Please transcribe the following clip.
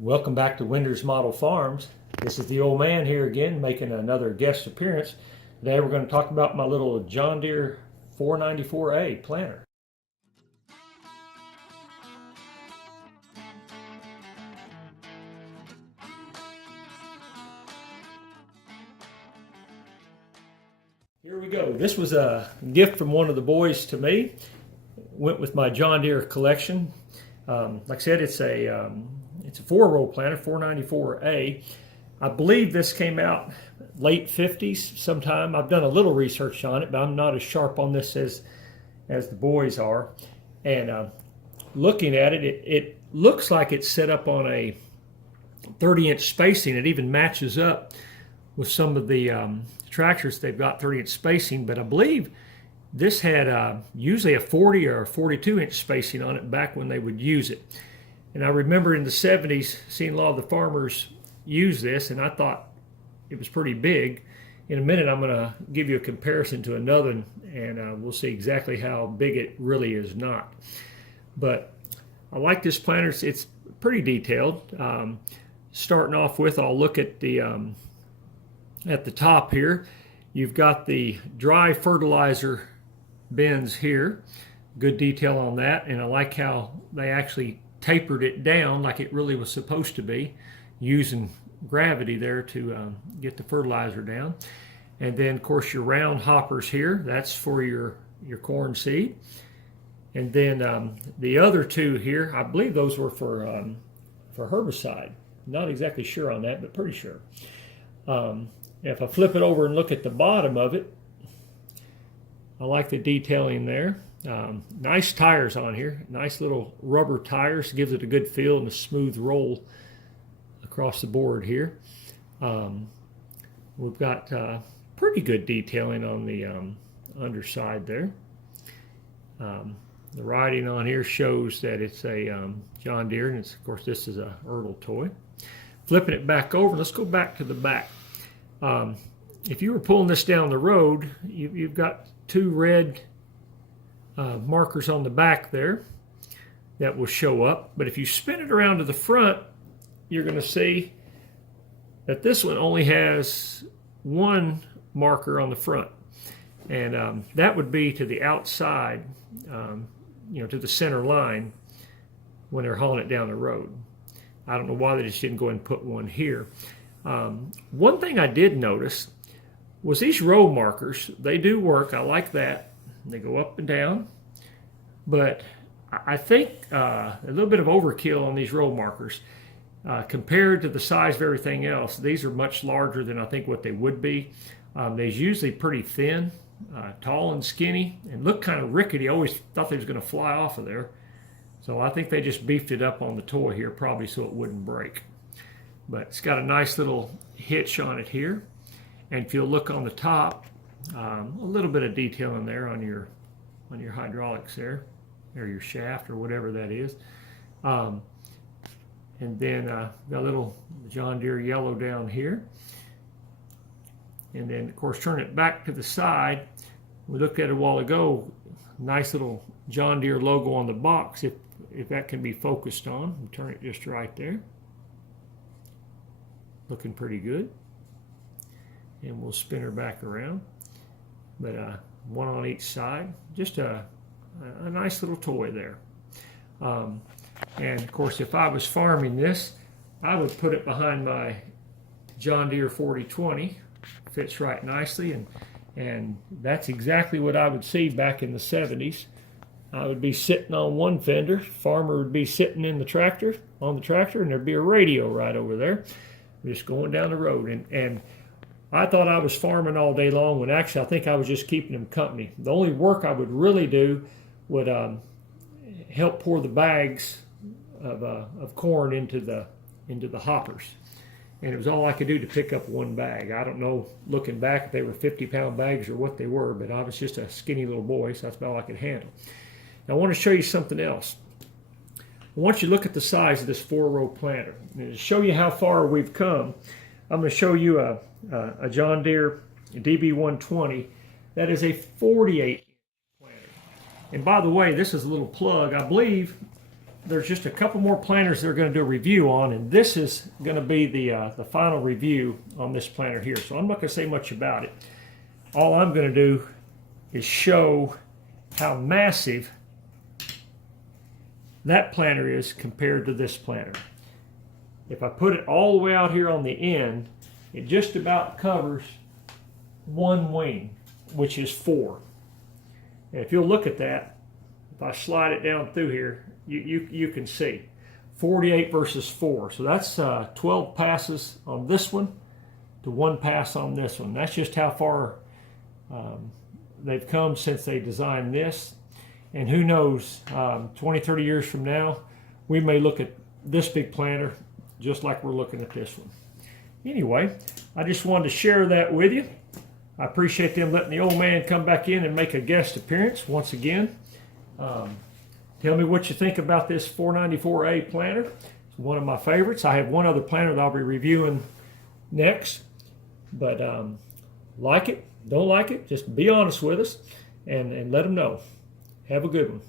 Welcome back to Winders Model Farms. This is the old man here again, making another guest appearance. Today we're going to talk about my little John Deere 494A planter. Here we go. This was a gift from one of the boys to me. Went with my John Deere collection. Like I said, it's a 4-row planter, 494A. I believe this came out late 50s sometime. I've done a little research on it, but I'm not as sharp on this as the boys are. And looking at it, it looks like it's set up on a 30-inch spacing. It even matches up with some of the tractors. They've got 30-inch spacing, but I believe this had usually a 40 or 42-inch spacing on it back when they would use it. And I remember in the 70s seeing a lot of the farmers use this, and I thought it was pretty big. In a minute, I'm going to give you a comparison to another, and we'll see exactly how big it really is not. But I like this planter. It's pretty detailed. Starting off with, I'll look at the top here. You've got the dry fertilizer bins here. Good detail on that, and I like how they actually tapered it down like it really was supposed to be, using gravity there to get the fertilizer down. And then of course your round hoppers here, that's for your corn seed. And then the other two here, I believe those were for herbicide. Not exactly sure on that, but pretty sure. If I flip it over and look at the bottom of it, I like the detailing there. Nice tires on here, nice little rubber tires, gives it a good feel and a smooth roll across the board here. We've got pretty good detailing on the underside there. The writing on here shows that it's a John Deere, and of course this is a Ertl toy. Flipping it back over, let's go back to the back. If you were pulling this down the road, you've got two red markers on the back there that will show up. But if you spin it around to the front, you're going to see that this one only has one marker on the front. And that would be to the outside, to the center line when they're hauling it down the road. I don't know why they just didn't go ahead and put one here. One thing I did notice was these row markers. They do work. I like that. They go up and down. But I think a little bit of overkill on these row markers. Compared to the size of everything else, these are much larger than I think what they would be. They're usually pretty thin, tall and skinny, and look kind of rickety. I always thought they was going to fly off of there. So I think they just beefed it up on the toy here, probably so it wouldn't break. But it's got a nice little hitch on it here. And if you'll look on the top, a little bit of detail in there on your hydraulics there, or your shaft, or whatever that is. And then got a little John Deere yellow down here. And then of course turn it back to the side. We looked at it a while ago, nice little John Deere logo on the box, if that can be focused on. We'll turn it just right there. Looking pretty good. And we'll spin her back around. But one on each side. Just a nice little toy there. And of course, if I was farming this, I would put it behind my John Deere 4020. Fits right nicely, and that's exactly what I would see back in the 70s. I would be sitting on one fender, farmer would be sitting in the tractor, on the tractor, and there'd be a radio right over there, just going down the road. And I thought I was farming all day long, when actually I think I was just keeping them company. The only work I would really do would help pour the bags of corn into the hoppers. And it was all I could do to pick up one bag. I don't know, looking back, if they were 50-pound bags or what they were, but I was just a skinny little boy, so that's about all I could handle. Now I want to show you something else. I want you to look at the size of this 4-row planter. And to show you how far we've come, I'm going to show you a John Deere DB120 that is a 48 planter. And by the way, this is a little plug. I believe there's just a couple more planters they're going to do a review on, and this is going to be the final review on this planter here. So I'm not going to say much about it. All I'm going to do is show how massive that planter is compared to this planter. If I put it all the way out here on the end, it just about covers one wing, which is 4. And if you'll look at that, if I slide it down through here, you can see 48 versus 4. So that's 12 passes on this one to 1 pass on this one. That's just how far they've come since they designed this. And who knows, 20, 30 years from now, we may look at this big planter just like we're looking at this one. Anyway, I just wanted to share that with you. I appreciate them letting the old man come back in and make a guest appearance once again. Tell me what you think about this 494A planter. It's one of my favorites. I have one other planter that I'll be reviewing next. But like it, don't like it, just be honest with us and let them know. Have a good one.